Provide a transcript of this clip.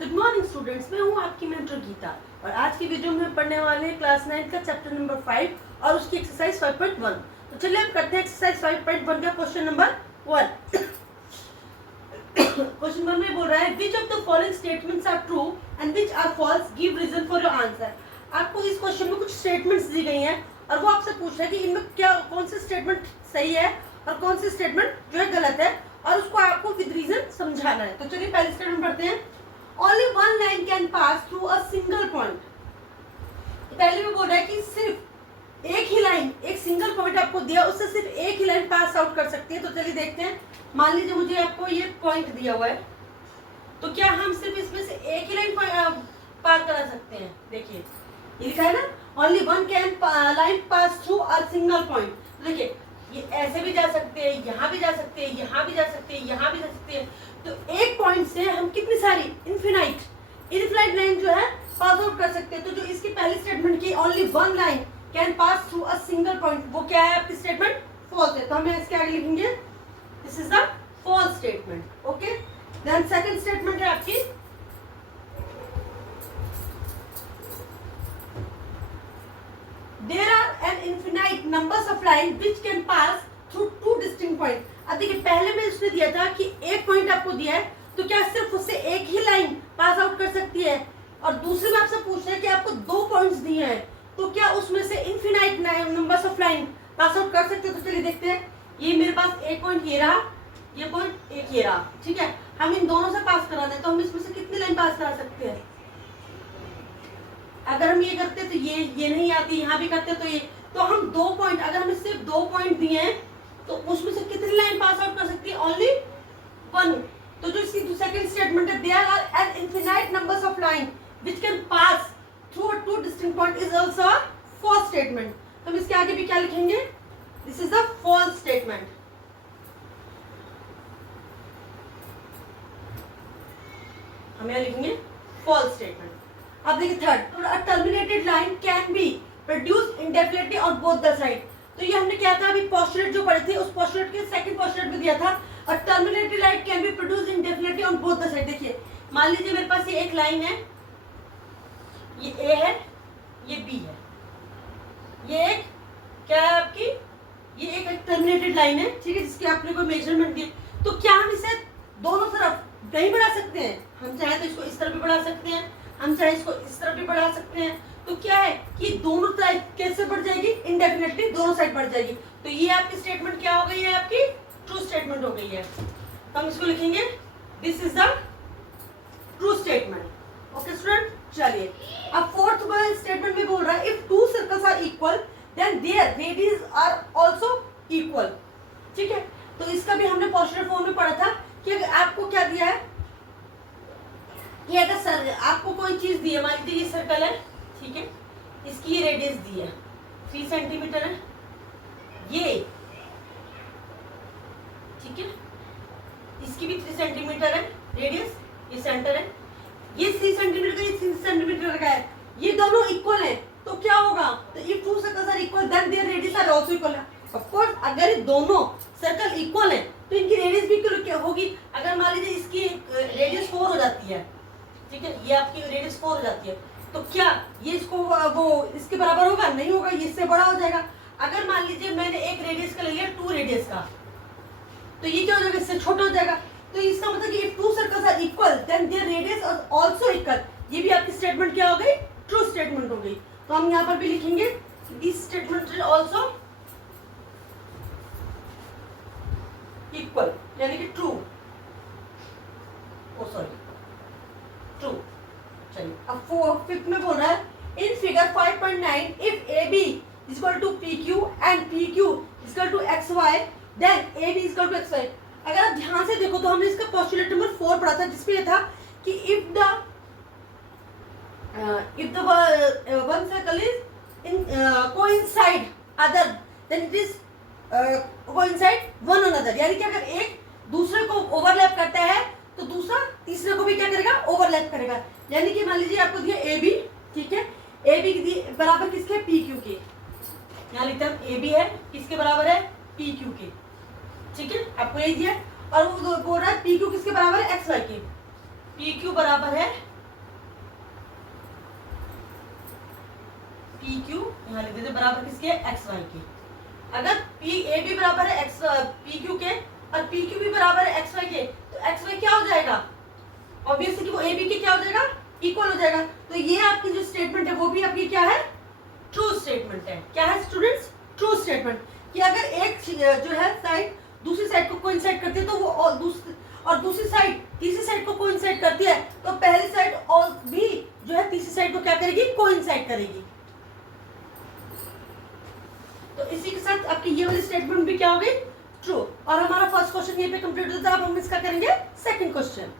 Good morning students, मैं हूँ आपकी मेंटर गीता और आज की वीडियो में पढ़ने वाले हैं क्लास 9 का चैप्टर नंबर 5 और उसकी एक्सरसाइज 5.1। तो चलिए हम करते हैं एक्सरसाइज 5.1 का क्वेश्चन नंबर 1। क्वेश्चन नंबर में बोल रहा है which of the following statements are true and which are false, give reason for your answer. आपको इस क्वेश्चन में कुछ स्टेटमेंट्स दी गई हैं और वो आपसे पूछ रहा है कि इनमें क्या कौन सी स्टेटमेंट सही है और कौन सी स्टेटमेंट जो है गलत है और उसको आपको विद रीजन समझाना है। तो चलिए पहले स्टेटमेंट पढ़ते हैं। Only one line can pass through a single point। पहले में बोल रहा है कि सिर्फ एक ही लाइन, एक सिंगल पॉइंट आपको दिया, उससे सिर्फ एक ही लाइन पास आउट कर सकती है। तो चलिए देखते हैं। मान लीजिए मुझे आपको ये पॉइंट दिया हुआ है, तो क्या हम सिर्फ इसमें से एक ही लाइन पार करा सकते हैं? देखिए ये लिखा है ना, only one can line pass through a single point. देखिए ये ऐसे भी जा सकते हैं, यहाँ भी जा सकते हैं, यहाँ भी जा सकते हैं, यहाँ भी जा सकते हैं। तो एक पॉइंट से हम कितनी सारी इनफिनाइट लाइन जो है पास आउट कर सकते हैं। तो जो इसकी पहली स्टेटमेंट की only one line can pass through a single point, वो क्या है? आपकी स्टेटमेंट फॉल्स है। तो हम इसके आगे लिखेंगे this is the false statement. Okay, then second statement है आपकी there are an infinite numbers of line which can pass through two distinct point। अब देखिए पहले में उसने दिया था कि एक पॉइंट आपको दिया है, तो क्या सिर्फ उससे एक ही लाइन पास आउट कर सकती है? और दूसरे में आपसे पूछ रहे हैं कि आपको दो पॉइंट्स दिए हैं, तो क्या उसमें से infinite numbers of line pass out कर सकते हैं? तो चलिए देखते हैं। ये मेरे पास एक पॉइंट ये रहा, ये पॉइंट एक ये रहा, ठीक है। हम इन दोनों से पास करा दें तो हम इसमें से कितनी लाइन पास करा सकते हैं? अगर हम ये करते तो ये नहीं आती, यहाँ भी करते तो ये, तो हम दो पॉइंट, अगर हमें सिर्फ दो पॉइंट दिए हैं तो उसमें से कितनी लाइन पास आउट कर सकती है? Only one. तो जो इसकी सेकंड स्टेटमेंट है there are an infinite numbers of line which can pass through two distinct point is also a false statement. हम इसके आगे भी क्या लिखेंगे? This is the false statement. हम यहाँ लिखेंगे फॉल्स स्टेटमेंट। अब देखिए third, a terminated line can be produced indefinitely on both the side. तो ये हमने क्या था अभी पोस्टुलेट जो पढ़े थे, उस पोस्टुलेट के सेकंड पोस्टुलेट में दिया था a terminated line can be produced indefinitely on both the side. देखिए मान लीजिए मेरे पास ये एक लाइन है, ये ए है, ये बी है, ये एक क्या है आपकी, ये एक टर्मिनेटेड लाइन है, ठीक है, जिसकी आपने कोई मेजरमेंट दी। तो क्या हम इसे दोनों तरफ नहीं बढ़ा सकते हैं? हम चाहे तो इसको इस तरफ भी बढ़ा सकते हैं, हम चाहे इसको इस तरफ भी बढ़ा सकते हैं। तो क्या है कि दोनों साइड कैसे बढ़ जाएगी? इनडेफिनेटली दोनों साइड बढ़ जाएगी। तो ये आपकी स्टेटमेंट क्या हो गई है? आपकी ट्रू स्टेटमेंट हो गई है। तो हम इसको लिखेंगे this is the true statement. Okay student, चलिए अब फोर्थ स्टेटमेंट में बोल रहा है if two circles are equal then their radius are also equal. ठीक है, तो इसका भी हमने पोस्टुलेट फॉर्म में पढ़ा था कि अगर आपको क्या दिया है, ये अगर सर आपको कोई चीज दी है, मान लीजिए ये सर्कल है, ठीक है, इसकी ये रेडियस दी है 3 सेंटीमीटर है, ये ठीक है, इसकी भी 3 सेंटीमीटर है रेडियस, ये सेंटर है, ये 3 सेंटीमीटर का, ये 3 सेंटीमीटर का है, ये दोनों इक्वल है। तो क्या होगा? तो if two circles are equal then their radius are also equal. Of course अगर ये दोनों सर्कल इक्वल है तो इनकी रेडियस भी इक्वल होगी। अगर मान लीजिए इसकी रेडियस 4 हो जाती है, ठीक है, ये आपकी रेडियस 4 हो जाती है, तो क्या ये इसको वो इसके बराबर होगा? नहीं होगा, ये इससे बड़ा हो जाएगा। अगर मान लीजिए मैंने एक रेडियस का ले लिया 2 रेडियस का, तो ये क्या हो जाएगा? इससे छोटा हो जाएगा। तो इसका मतलब कि if two circles are equal then their radius are also equal. ये भी आपकी स्टेटमेंट क्या हो गई? ट्रू स्टेटमेंट हो गई। तो हम यहाँ पर भी लिखेंगे this statement is also equal, यानी कि ट्रू। ओ सॉरी, ट्रू। चलिए अब फिफ्थ में बोल रहा है in figure 5.9 if A B is equal to P Q and P Q is equal to X Y then A B is equal to X Y. अगर आप ध्यान से देखो तो हमने इसका पोस्टुलेट नंबर 4 पढ़ा था, जिसमें यह था कि if the one circle is in coincide other then it is coincide one another। यानी कि अगर एक दूसरे को ओवरलैप करता है तो दूसरा तीसरे को भी क्या करेगा? ओवरलैप करेगा। यानी कि मान लीजिए आपको दिया ए बी, ठीक है, ए बी बराबर किसके? पी क्यू के। यहाँ लिखते हैं ए बी है किसके बराबर है? पी क्यू के, ठीक है, आपको यही दिया। और वो बोल रहा है पी क्यू किसके बराबर है? एक्स वाई के। पी क्यू बराबर है पी क्यू यहाँ लिख देते बराबर किसके, एक्स वाई के। अगर पी ए भी बराबर है एक्स पी क्यू के और पी क्यू भी बराबर है एक्स वाई के, तो एक्स वाई क्या हो जाएगा, ऑब्वियसली कि वो ए बी के क्या हो जाएगा, इक्वल हो जाएगा। तो ये आपकी जो स्टेटमेंट है वो भी आपकी क्या है, ट्रू स्टेटमेंट है। क्या है स्टूडेंट्स, ट्रू स्टेटमेंट। कि अगर एक जो है साइड दूसरी साइड को कोइंसाइड करती है तो वो और दूसरी साइड तीसरी साइड को कोइंसाइड करती है, तो पहली साइड और भी जो है तीसरी साइड को क्या करेगी, कोइंसाइड करेगी। तो इसी के साथ आपकी ये वाली स्टेटमेंट भी क्या हो गई, ट्रू। और हमारा फर्स्ट क्वेश्चन यहीं पे कंप्लीट होता है। अब हम इसका करेंगे सेकंड क्वेश्चन।